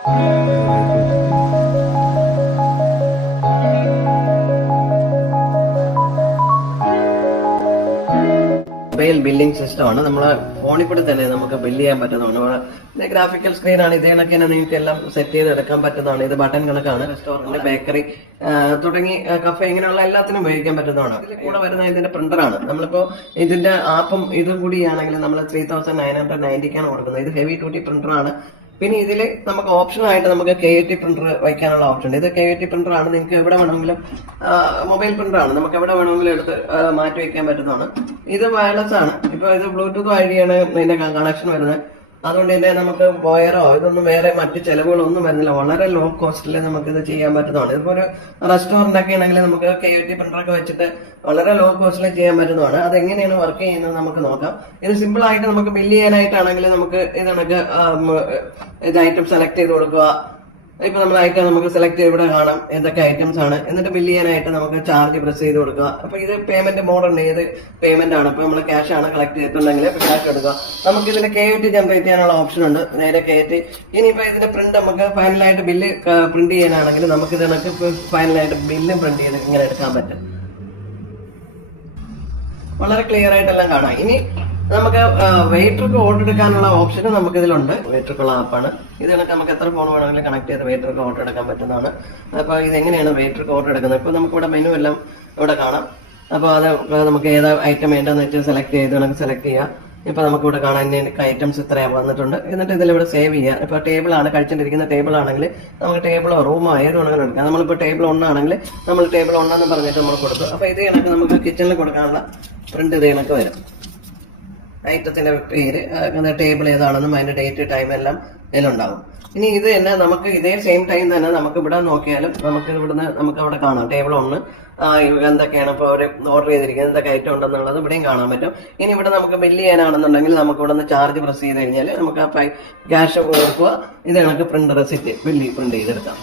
Mobile billing system ആണ്. നമ്മളെ ഫോണിൽ കൂടി തന്നെ നമുക്ക് ബില്ല് ചെയ്യാൻ പറ്റുന്നതാണ്. ഇത് ഗ്രാഫിക്കൽ സ്ക്രീൻ ആണ്. ഇതേ കണക്ക് തന്നെ നിങ്ങൾക്ക് എല്ലാം സെറ്റ് ചെയ്ത് എടുക്കാൻ പറ്റുന്നതാണ്. ഇത് ബട്ടൺ കണക്കാണ്. റെസ്റ്റോറന്റ്, ബേക്കറി തുടങ്ങി കഫേ ഇങ്ങനെയുള്ള എല്ലാത്തിനും ഉപയോഗിക്കാൻ പറ്റുന്നതാണ്. ഇതിൽ കൂടെ വരുന്ന ഇതിന്റെ പ്രിന്ററാണ്. നമ്മളിപ്പോ ഇതിന്റെ ആപ്പും ഇതും കൂടിയാണെങ്കിൽ നമ്മൾ 3990 കൊടുക്കുന്നത്. ഇത് ഹെവി ഡ്യൂട്ടി പ്രിന്റർ ആണ്. പിന്നെ ഇതിൽ നമുക്ക് ഓപ്ഷൻ ആയിട്ട് നമുക്ക് KAT പ്രിന്റർ വയ്ക്കാനുള്ള ഓപ്ഷൻ ഉണ്ട്. ഇത് KAT പ്രിന്റർ ആണ്. നിങ്ങൾക്ക് എവിടെ വേണമെങ്കിലും മൊബൈൽ പ്രിന്റർ ആണ്. നമുക്ക് എവിടെ വേണമെങ്കിലും എടുത്ത് മാറ്റി വയ്ക്കാൻ പറ്റുന്നതാണ്. ഇത് വയർലെസ് ആണ്. ഇപ്പൊ ഇത് ബ്ലൂടൂത്ത് വഴിയാണ് ഇതിന്റെ കണക്ഷൻ വരുന്നത്. അതുകൊണ്ട് തന്നെ നമുക്ക് വയറോ ഇതൊന്നും വേറെ മറ്റു ചെലവുകളൊന്നും വരുന്നില്ല. വളരെ ലോ കോസ്റ്റിൽ നമുക്ക് ഇത് ചെയ്യാൻ പറ്റുന്നതാണ്. ഇതിപ്പോ ഒരു റെസ്റ്റോറന്റ് ഒക്കെ ആണെങ്കിൽ നമുക്ക് KAT പ്രിന്റർ ഒക്കെ വെച്ചിട്ട് വളരെ ലോ കോസ്റ്റിൽ ചെയ്യാൻ പറ്റുന്നതാണ്. അതെങ്ങനെയാണ് വർക്ക് ചെയ്യുന്നത് നമുക്ക് നോക്കാം. ഇത് സിമ്പിൾ ആയിട്ട് നമുക്ക് ബില്ല് ചെയ്യാനായിട്ടാണെങ്കിൽ നമുക്ക് ഇതൊക്കെ ഇത് ഐറ്റം സെലക്ട് ചെയ്ത് കൊടുക്കുക. ഇപ്പൊ നമ്മൾ ഐറ്റം നമുക്ക് സെലക്ട് ചെയ്ത് ഇവിടെ കാണാം എന്തൊക്കെ ഐറ്റംസ് ആണ്. എന്നിട്ട് ബില്ല് ചെയ്യാനായിട്ട് നമുക്ക് ചാർജ് പ്രസ് ചെയ്ത് കൊടുക്കുക. അപ്പൊ ഇത് പേയ്മെന്റ് മോഡുണ്ട്. ഏത് പേയ്മെന്റ് ആണ്. ഇപ്പൊ നമ്മൾ ക്യാഷ് ആണ് കളക്ട് ചെയ്തിട്ടുണ്ടെങ്കിൽ ക്യാഷ് എടുക്കുക. നമുക്ക് ഇതിന്റെ KAT ജനറേറ്റ് ചെയ്യാനുള്ള ഓപ്ഷൻ ഉണ്ട്. നേരെ KAT. ഇനിയിപ്പോ ഇതിന്റെ പ്രിന്റ് നമുക്ക് ഫൈനലായിട്ട് ബില്ല് പ്രിന്റ് ചെയ്യാനാണെങ്കിൽ നമുക്ക് ഇതിനൊക്കെ ഫൈനലായിട്ട് ബില്ല് പ്രിന്റ് ചെയ്ത് ഇങ്ങനെ എടുക്കാൻ പറ്റും. വളരെ ക്ലിയർ ആയിട്ടെല്ലാം കാണാം. ഇനി നമുക്ക് വെയിറ്റർക്ക് ഓർഡർ എടുക്കാനുള്ള ഓപ്ഷൻ നമുക്ക് ഇതിലുണ്ട്. വെയിറ്റർക്കുള്ള ആപ്പാണ് ഇത്. നമുക്ക് എത്ര ഫോൺ വേണമെങ്കിലും കണക്ട് ചെയ്ത് വെയിറ്റർക്ക് ഓർഡർ എടുക്കാൻ പറ്റുന്നതാണ്. അപ്പൊ ഇത് എങ്ങനെയാണ് വെയിറ്റർക്ക് ഓർഡർ എടുക്കുന്നത്? ഇപ്പൊ നമുക്ക് ഇവിടെ മെനു എല്ലാം ഇവിടെ കാണാം. അപ്പൊ അത് നമുക്ക് ഏതാ ഐറ്റം വേണ്ടെന്ന് വെച്ചാൽ സെലക്ട് ചെയ്ത് നമുക്ക് സെലക്ട് ചെയ്യാം. ഇപ്പൊ നമുക്ക് ഇവിടെ കാണാൻ ഐറ്റംസ് ഇത്രയാണ് വന്നിട്ടുണ്ട്. എന്നിട്ട് ഇതിലിവിടെ സേവ് ചെയ്യാം. ഇപ്പൊ ടേബിൾ ആണ്, കഴിച്ചിട്ടിരിക്കുന്ന ടേബിൾ ആണെങ്കിൽ നമുക്ക് ടേബിളോ റൂമോ ഏത് വേണമെങ്കിലും എടുക്കാം. നമ്മളിപ്പോ ടേബിൾ 1 ആണെങ്കിൽ നമ്മൾ ടേബിൾ 1 എന്ന് പറഞ്ഞിട്ട് നമ്മൾ കൊടുക്കും. അപ്പൊ ഇത് കണക്ക് നമുക്ക് കിച്ചണിൽ കൊടുക്കാനുള്ള പ്രിന്റ് ഇത് കണക്ക് വരും. ഐറ്റത്തിന്റെ പേര്, ടേബിൾ ഏതാണെന്നും അതിന്റെ ഡേറ്റ് ടൈം എല്ലാം ഇതിലുണ്ടാവും. ഇനി ഇത് തന്നെ നമുക്ക് ഇതേ സെയിം ടൈം തന്നെ നമുക്ക് ഇവിടെ നോക്കിയാലും നമുക്ക് ഇവിടുന്ന് നമുക്ക് അവിടെ കാണാം ടേബിൾ 1 എന്തൊക്കെയാണ് ഇപ്പോൾ അവർ ഓർഡർ ചെയ്തിരിക്കുന്നത്, എന്തൊക്കെ ഐറ്റം ഉണ്ടെന്നുള്ളത് ഇവിടെയും കാണാൻ പറ്റും. ഇനി ഇവിടെ നമുക്ക് ബില്ല് ചെയ്യാനാണെന്നുണ്ടെങ്കിൽ നമുക്ക് ഇവിടെ നിന്ന് ചാർജ് പ്രസ് ചെയ്ത് കഴിഞ്ഞാൽ നമുക്ക് ആ ക്യാഷ് കൊടുക്കുക. ഇത് കണക്ക് പ്രിന്റ് റെസിറ്റ് ബില്ല് പ്രിന്റ് ചെയ്തെടുക്കാം.